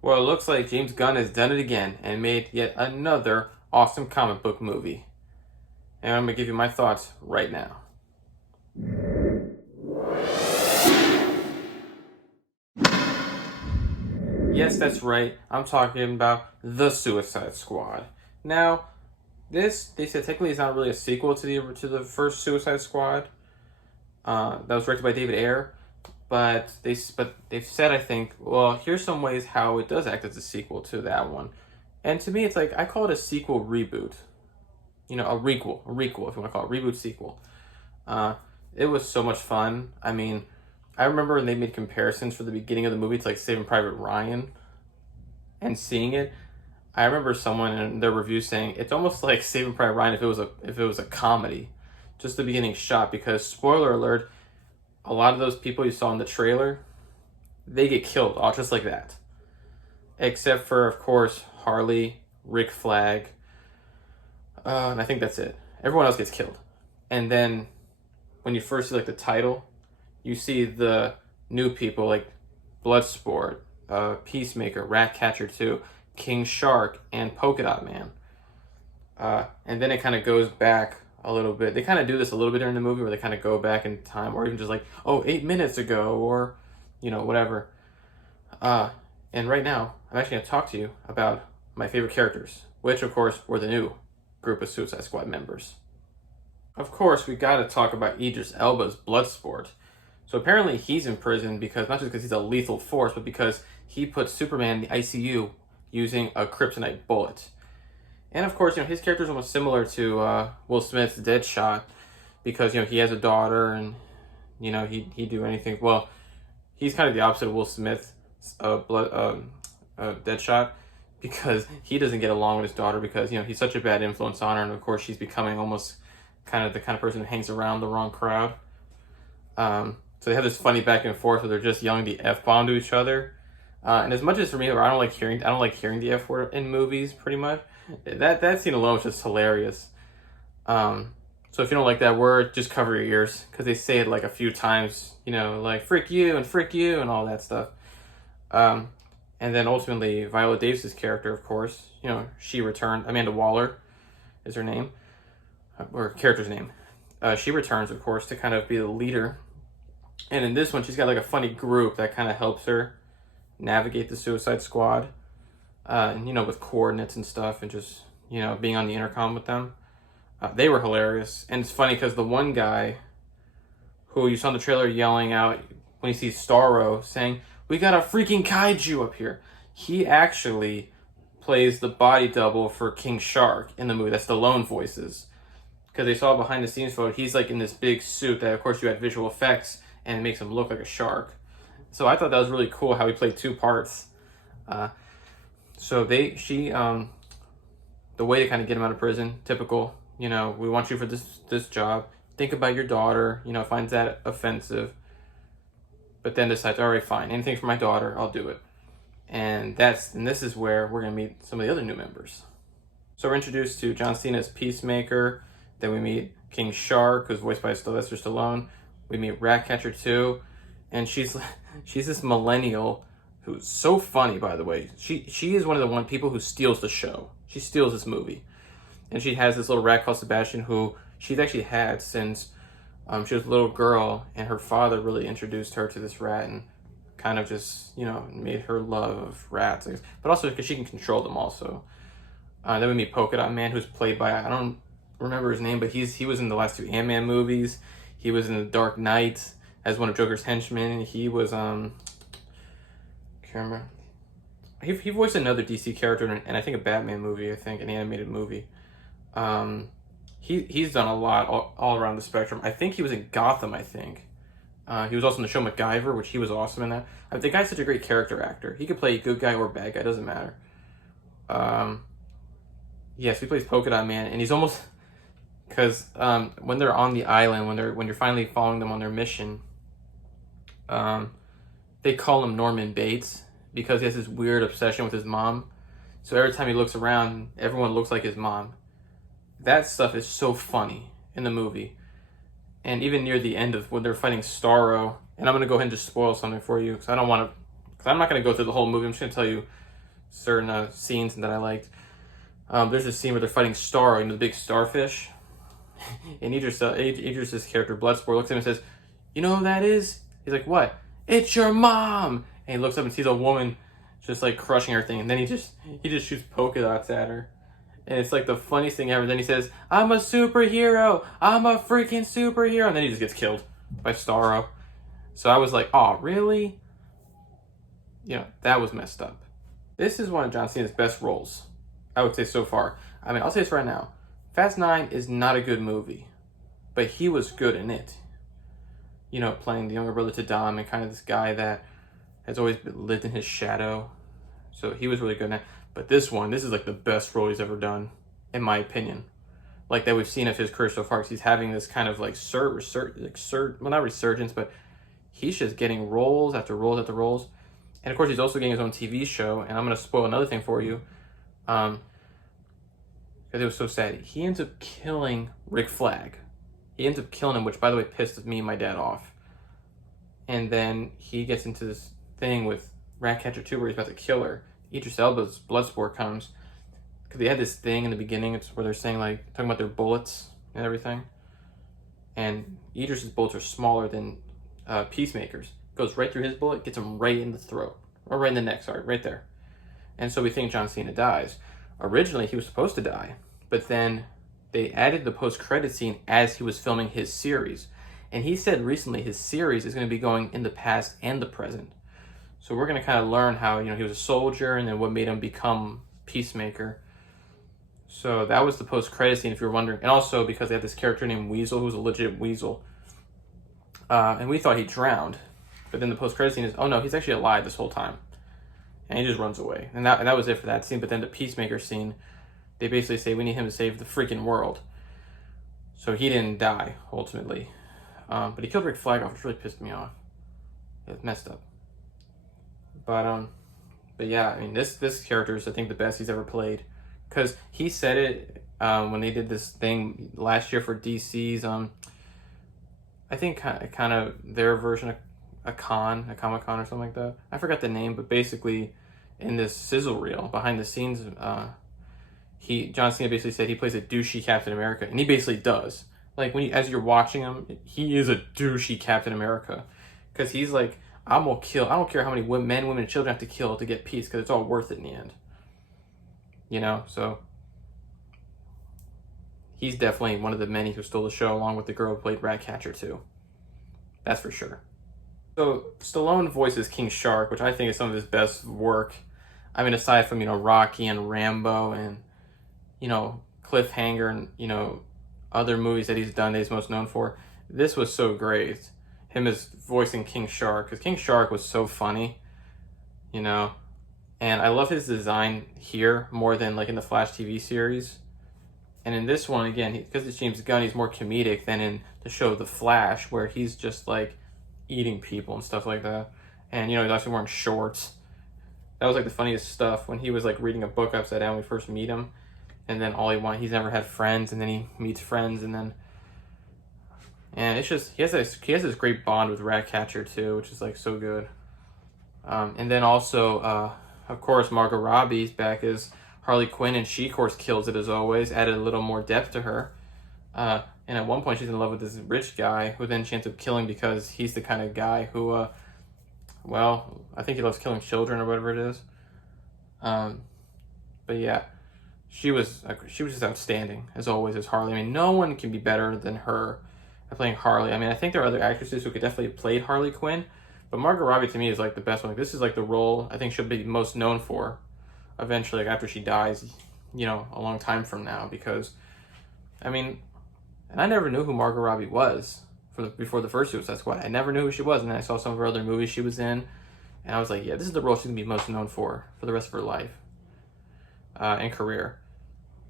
Well, it looks like James Gunn has done it again and made yet another awesome comic book movie. And I'm going to give you my thoughts right now. Yes, that's right. I'm talking about The Suicide Squad. Now, they said technically it's not really a sequel to the first Suicide Squad. That was directed by David Ayer, but they've said, I think, well, here's some ways how it does act as a sequel to that one. And to me, it's like I call it a sequel reboot. A requel, if you want to call it reboot sequel. Uh, it was so much fun. I mean, I remember when they made comparisons for the beginning of the movie to like Saving Private Ryan, and seeing it. I remember someone in their review saying it's almost like Saving Private Ryan if it was a comedy, just the beginning shot. Because spoiler alert, a lot of those people you saw in the trailer, they get killed, all just like that. Except for, of course, Harley, Rick Flag, and I think that's it. Everyone else gets killed. And then when you first see like the title, you see the new people like Bloodsport, Peacemaker, Ratcatcher 2, King Shark, and Polka Dot Man. And then it kind of goes back a little bit. They kind of do this a little bit during the movie where they kind of go back in time, or even just like, oh, 8 minutes ago, or, whatever. And right now, I'm actually going to talk to you about my favorite characters, which, of course, were the new group of Suicide Squad members. Of course, we got to talk about Idris Elba's Bloodsport. So apparently he's in prison because, not just because he's a lethal force, but because he put Superman in the ICU using a kryptonite bullet. And of course, his character is almost similar to Will Smith's Deadshot because, he has a daughter and, he'd do anything. Well, he's kind of the opposite of Will Smith's Deadshot because he doesn't get along with his daughter because, he's such a bad influence on her. And of course, she's becoming almost kind of the kind of person who hangs around the wrong crowd. So they have this funny back and forth where they're just yelling the F bomb to each other. And as much as for me, I don't like hearing the F word in movies. Pretty much, that scene alone is just hilarious. So if you don't like that word, just cover your ears because they say it like a few times. Like frick you and all that stuff. And then ultimately, Viola Davis's character, of course, she returned. Amanda Waller is her name, or character's name. She returns, of course, to kind of be the leader. And in this one, she's got like a funny group that kind of helps her navigate the Suicide Squad, and with coordinates and stuff, and just being on the intercom with them. They were hilarious, and it's funny because the one guy who you saw in the trailer yelling out when he sees Starro saying, "We got a freaking kaiju up here," he actually plays the body double for King Shark in the movie. That's the lone voices. Because they saw behind the scenes photo, he's like in this big suit that, of course, you had visual effects and it makes him look like a shark. So I thought that was really cool how he played two parts. So the way to kind of get him out of prison, typical. We want you for this job. Think about your daughter. Finds that offensive, but then decides, all right, fine, anything for my daughter, I'll do it. And this is where we're gonna meet some of the other new members. So we're introduced to John Cena's Peacemaker. Then we meet King Shark, who's voiced by Sylvester Stallone. We meet Ratcatcher 2, and she's this millennial who's so funny, by the way. She is one of the people who steals the show. She steals this movie. And she has this little rat called Sebastian who she's actually had since she was a little girl, and her father really introduced her to this rat and kind of just, made her love of rats. But also because she can control them also. Then we meet Polka Dot Man, who's played by, I don't remember his name, but he was in the last two Ant-Man movies. He was in The Dark Knight as one of Joker's henchmen. He was can't remember. He voiced another DC character and I think a Batman movie. I think an animated movie. He's done a lot all around the spectrum. I think he was in Gotham. I think he was also in the show MacGyver, which he was awesome in that. The guy's such a great character actor. He could play a good guy or a bad guy. Doesn't matter. Yes, he plays Polka Dot Man, and he's almost. Because when they're on the island, when you're finally following them on their mission, they call him Norman Bates because he has this weird obsession with his mom. So every time he looks around, everyone looks like his mom. That stuff is so funny in the movie. And even near the end of when they're fighting Starro, and I'm going to go ahead and just spoil something for you because I don't want to, because I'm not going to go through the whole movie. I'm just going to tell you certain scenes that I liked. There's a scene where they're fighting Starro, the big starfish. And Idris's character, Bloodsport, looks at him and says, "You know who that is?" He's like, "What?" "It's your mom!" And he looks up and sees a woman just like crushing everything. And then he just shoots polka dots at her. And it's like the funniest thing ever. Then he says, "I'm a superhero! I'm a freaking superhero!" And then he just gets killed by Starro. So I was like, oh, really? That was messed up. This is one of John Cena's best roles, I would say so far. I mean, I'll say this right now. Fast 9 is not a good movie, but he was good in it. Playing the younger brother to Dom and kind of this guy that has always lived in his shadow. So he was really good in it. But this is like the best role he's ever done, in my opinion. Like that we've seen of his career so far, because he's having this kind of like not resurgence, but he's just getting roles after roles after roles. And of course, he's also getting his own TV show. And I'm going to spoil another thing for you. Because it was so sad. He ends up killing Rick Flag. He ends up killing him, which, by the way, pissed me and my dad off. And then he gets into this thing with Ratcatcher 2 where he's about to kill her. Idris Elba's Bloodsport comes. Because they had this thing in the beginning where they're saying, like, talking about their bullets and everything. And Idris's bullets are smaller than Peacemaker's. Goes right through his bullet, gets him right in the throat. Or right in the neck, sorry, right there. And so we think John Cena dies. Originally, he was supposed to die. But then they added the post-credit scene as he was filming his series. And he said recently his series is going to be going in the past and the present. So we're going to kind of learn how, he was a soldier and then what made him become Peacemaker. So that was the post-credit scene, if you're wondering. And also because they had this character named Weasel, who was a legit weasel. And we thought he drowned. But then the post-credit scene is, oh no, he's actually alive this whole time. And he just runs away. And that was it for that scene. But then the Peacemaker scene, they basically say we need him to save the freaking world. So he didn't die, ultimately. But he killed Rick Flag off, which really pissed me off. It was messed up. But yeah, I mean, this character is, I think, the best he's ever played. Because he said it when they did this thing last year for DC's, I think kind of their version of a Comic-Con or something like that. I forgot the name, but basically in this sizzle reel behind the scenes, John Cena basically said he plays a douchey Captain America, and he basically does. Like as you're watching him, he is a douchey Captain America, because he's like, I'm gonna kill. I don't care how many men, women, and children have to kill to get peace, because it's all worth it in the end. So he's definitely one of the many who stole the show, along with the girl who played Ratcatcher 2. That's for sure. So Stallone voices King Shark, which I think is some of his best work. I mean, aside from, Rocky and Rambo and, Cliffhanger and, other movies that he's done that he's most known for, this was so great. Him as voicing King Shark, because King Shark was so funny, and I love his design here more than like in the Flash TV series. And in this one, again, because it's James Gunn, he's more comedic than in the show The Flash, where he's just like eating people and stuff like that. And, he's actually wearing shorts. That was like the funniest stuff when he was like reading a book upside down when we first meet him. And then he's never had friends, and then he meets friends, and it's just, he has this great bond with Ratcatcher too, which is like so good. And then also, of course, Margot Robbie's back as Harley Quinn, and she, of course, kills it as always, added a little more depth to her. And at one point, she's in love with this rich guy who then she ends up killing because he's the kind of guy who, I think he loves killing children or whatever it is. But yeah, she was just outstanding as always as Harley. I mean, no one can be better than her at playing Harley. I mean, I think there are other actresses who could definitely have played Harley Quinn, but Margot Robbie to me is like the best one. This is like the role I think she'll be most known for eventually, like after she dies, a long time from now. Because, I mean, and I never knew who Margot Robbie was before the first Suicide Squad. I never knew who she was, and then I saw some of her other movies she was in, and I was like, yeah, this is the role she's gonna be most known for the rest of her life and career.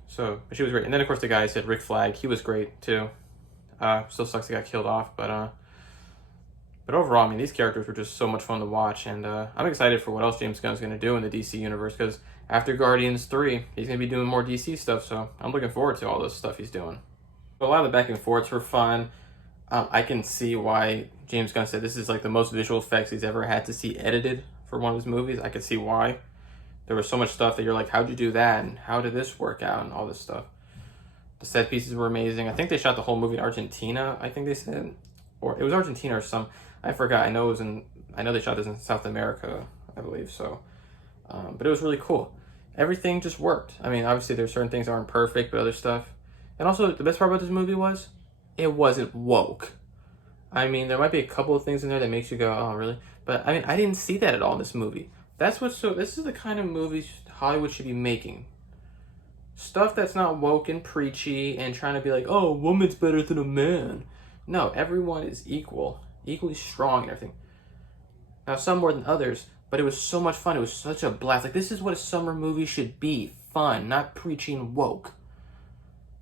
So, but she was great. And then of course the guy said Rick Flag, he was great too. Still sucks he got killed off, but overall, I mean, these characters were just so much fun to watch, and I'm excited for what else James Gunn's gonna do in the DC universe, because after Guardians 3, he's gonna be doing more DC stuff. So I'm looking forward to all this stuff he's doing. A lot of the back and forths were fun. I can see why James Gunn said this is like the most visual effects he's ever had to see edited for one of his movies. I could see why, there was so much stuff that you're like, how'd you do that? And how did this work out? And all this stuff. The set pieces were amazing. I think they shot the whole movie in Argentina, I think they said. Or it was Argentina or some, I forgot. I know they shot this in South America, I believe, so. But it was really cool. Everything just worked. I mean, obviously there's certain things that aren't perfect, but other stuff. And also, the best part about this movie was, it wasn't woke. I mean, there might be a couple of things in there that makes you go, oh, really? But, I mean, I didn't see that at all in this movie. This is the kind of movies Hollywood should be making. Stuff that's not woke and preachy and trying to be like, oh, a woman's better than a man. No, everyone is equally strong and everything. Now, some more than others, but it was so much fun. It was such a blast. Like, this is what a summer movie should be. Fun, not preachy and woke.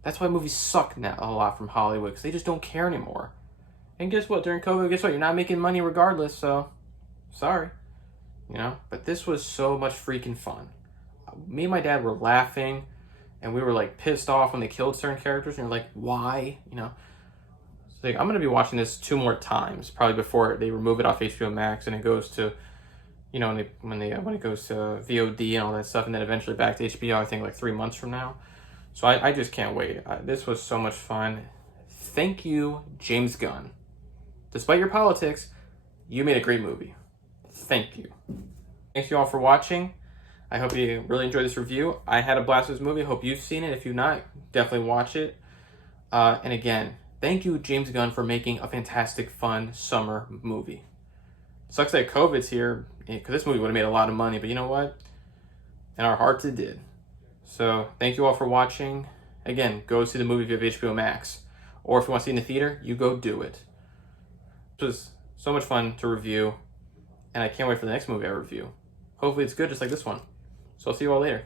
That's why movies suck now a lot from Hollywood, because they just don't care anymore. And guess what? During COVID, guess what? You're not making money regardless, so sorry. You know? But this was so much freaking fun. Me and my dad were laughing, and we were, like, pissed off when they killed certain characters, and you're like, why? You know? So, like, I'm going to be watching this 2 more times, probably before they remove it off HBO Max, and it goes to, you know, when it goes to VOD and all that stuff, and then eventually back to HBO, I think, like, 3 months from now. So I just can't wait. This was so much fun. Thank you, James Gunn. Despite your politics, you made a great movie. Thank you. Thanks you all for watching. I hope you really enjoyed this review. I had a blast with this movie. I hope you've seen it. If you've not, definitely watch it. And again, thank you, James Gunn, for making a fantastic, fun summer movie. Sucks that COVID's here, because this movie would have made a lot of money, but you know what? In our hearts, it did. So, thank you all for watching. Again, go see the movie if you have HBO Max. Or if you want to see it in the theater, you go do it. It was so much fun to review, and I can't wait for the next movie I review. Hopefully it's good, just like this one. So I'll see you all later.